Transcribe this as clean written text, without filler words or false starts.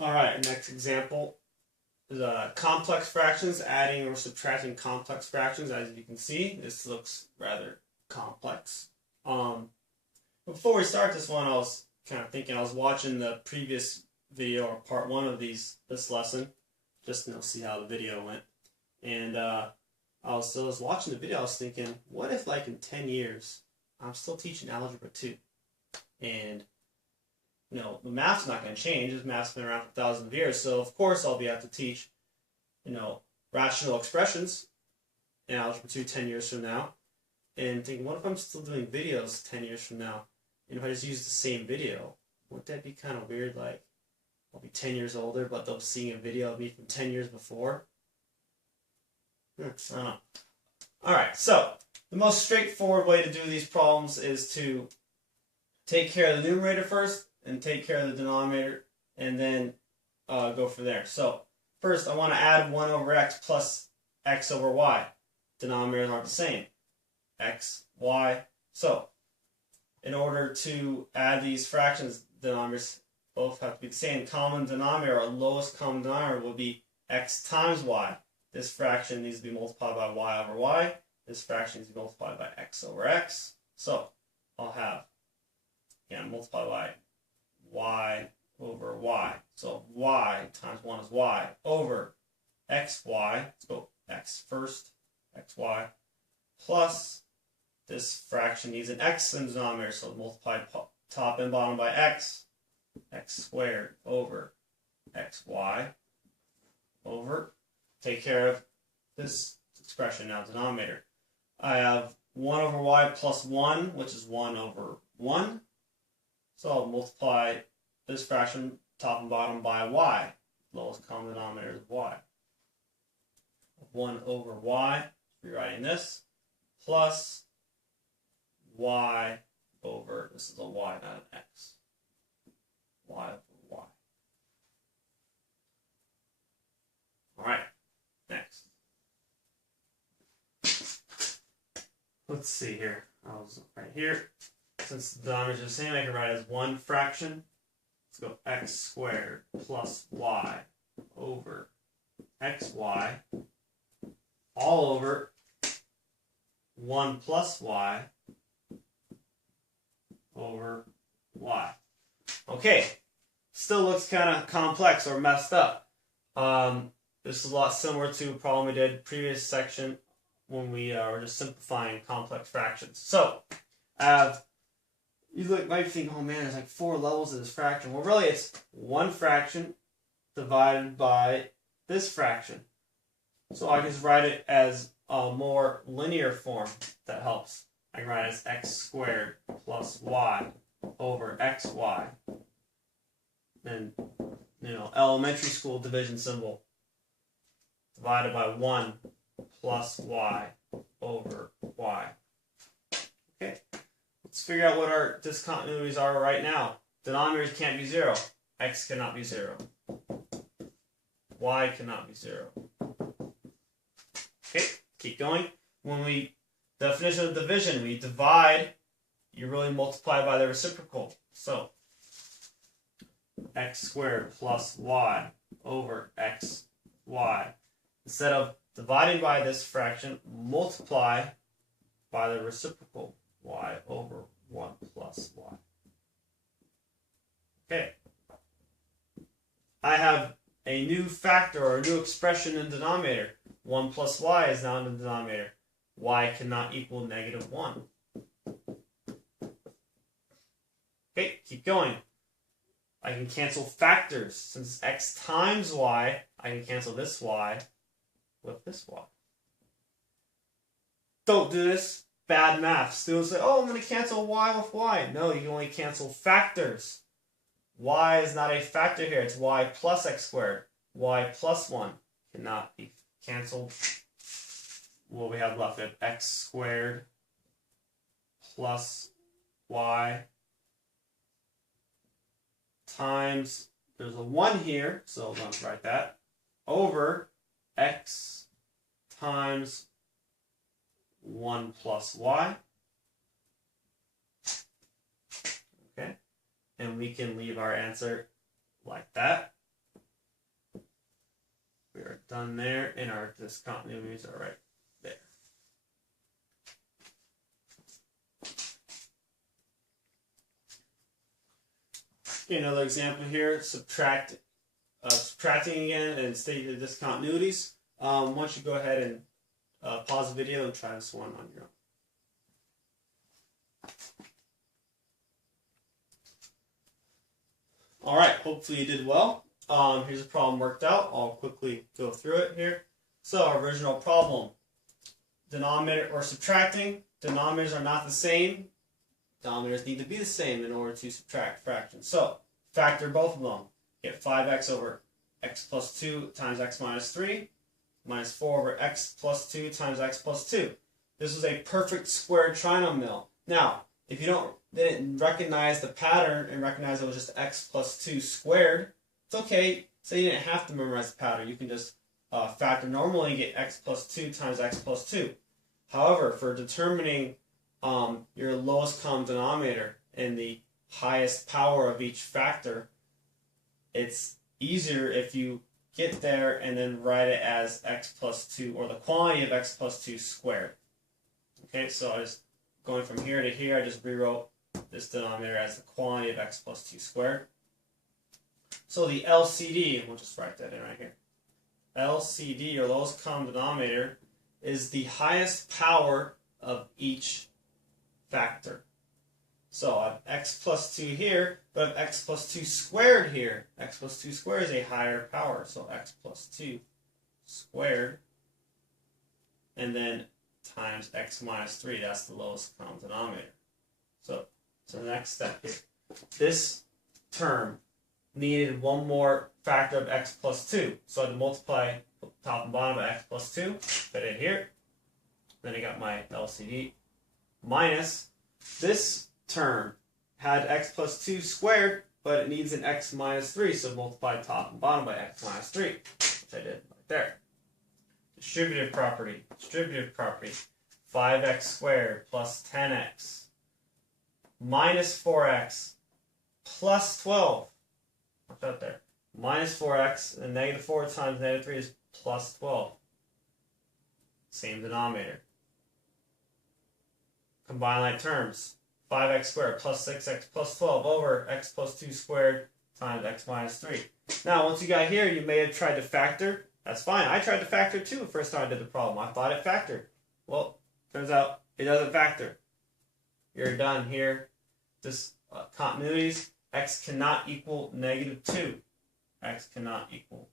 All right, next example is complex fractions, adding or subtracting complex fractions. As you can see, this looks rather complex. Before we start this one, I was kind of thinking, I was watching the previous video, or part one of this lesson, just to see how the video went. And I was watching the video, I was thinking, what if like in 10 years, I'm still teaching Algebra 2? And the math's not going to change. This math's been around for thousands of years. So, of course, I'll be able to teach, rational expressions in Algebra 2 10 years from now. And thinking, what if I'm still doing videos 10 years from now? And if I just use the same video, wouldn't that be kind of weird? Like, I'll be 10 years older, but they'll be seeing a video of me from 10 years before. I don't know. All right, so the most straightforward way to do these problems is to take care of the numerator first and take care of the denominator, and then go from there. So first, I want to add 1 over x plus x over y. Denominators aren't the same. X, y. So in order to add these fractions, denominators both have to be the same. Common denominator, or lowest common denominator, will be x times y. This fraction needs to be multiplied by y over y. This fraction needs to be multiplied by x over x. So I'll have, multiply by y over y. So y times 1 is y over xy. Let's go x first. xy plus this fraction needs an x in the denominator, so multiply top and bottom by x. X squared over xy over, take care of this expression now, denominator. I have 1 over y plus 1, which is 1 over 1. So I'll multiply this fraction, top and bottom, by y. Lowest common denominator is y. 1 over y, rewriting this, plus y over, this is a y, not an x. Y over y. All right, next. Let's see here. I was right here. Since the denominators are the same, I can write it as one fraction. Let's go x squared plus y over xy all over 1 plus y over y. Okay, still looks kind of complex or messed up. This is a lot similar to a problem we did previous section when we were just simplifying complex fractions. So, you might think, oh man, there's like 4 levels of this fraction. Well, really, it's one fraction divided by this fraction. So I can just write it as a more linear form. That helps. I can write it as x squared plus y over xy. Then, elementary school division symbol. Divided by 1 plus y over y. Okay. Let's figure out what our discontinuities are right now. Denominators can't be 0. X cannot be 0. Y cannot be 0. Okay, keep going. Definition of division, we divide, you really multiply by the reciprocal. So, x squared plus y over xy. Instead of dividing by this fraction, multiply by the reciprocal, y over 1 plus y. Okay. I have a new factor or a new expression in the denominator. 1 plus y is now in the denominator. Y cannot equal -1. Okay, keep going. I can cancel factors. Since x times y, I can cancel this y with this y. Don't do this. Bad math. Students say, oh, I'm going to cancel y with y. No, you can only cancel factors. Y is not a factor here. It's y plus x squared. Y plus 1 cannot be canceled. What we have left, we have x squared plus y times, there's a 1 here, so I'm going to write that, over x times 1 plus y. Okay, and we can leave our answer like that. done there, and our discontinuities are right there. Okay, another example here, subtracting again and state the discontinuities. Once you go ahead and pause the video and try this one on your own. Alright, hopefully you did well. Here's a problem worked out. I'll quickly go through it here. So, our original problem. Denominator, or subtracting. Denominators are not the same. Denominators need to be the same in order to subtract fractions. So, factor both of them. Get 5x over x plus 2 times x minus 3 minus 4 over x plus 2 times x plus 2. This was a perfect squared trinomial. Now, if you didn't recognize the pattern and recognize it was just x plus 2 squared, it's okay. So you didn't have to memorize the pattern. You can just factor normally and get x plus 2 times x plus 2. However, for determining your lowest common denominator and the highest power of each factor, it's easier if you get there and then write it as x plus 2, or the quantity of x plus 2 squared. Okay, so I just going from here to here, I just rewrote this denominator as the quantity of x plus 2 squared. So the LCD, we'll just write that in right here. LCD, or lowest common denominator, is the highest power of each factor. So I have x plus 2 here, but I have x plus 2 squared here. X plus 2 squared is a higher power, so x plus 2 squared, and then times x minus 3, that's the lowest common denominator. So the next step here. This term needed one more factor of x plus 2. So I had to multiply top and bottom by x plus 2, put it here. Then I got my LCD minus this term had x plus 2 squared, but it needs an x minus 3, so multiply top and bottom by x minus 3, which I did right there. Distributive property, 5x squared plus 10x minus 4x plus 12. Watch out there. Minus 4x, and negative 4 times negative 3 is plus 12. Same denominator. Combine like terms. 5x squared plus 6x plus 12 over x plus 2 squared times x minus 3. Now, once you got here, you may have tried to factor. That's fine. I tried to factor too the first time I did the problem. I thought it factored. Well, turns out it doesn't factor. You're done here. This continuities, x cannot equal negative 2. X cannot equal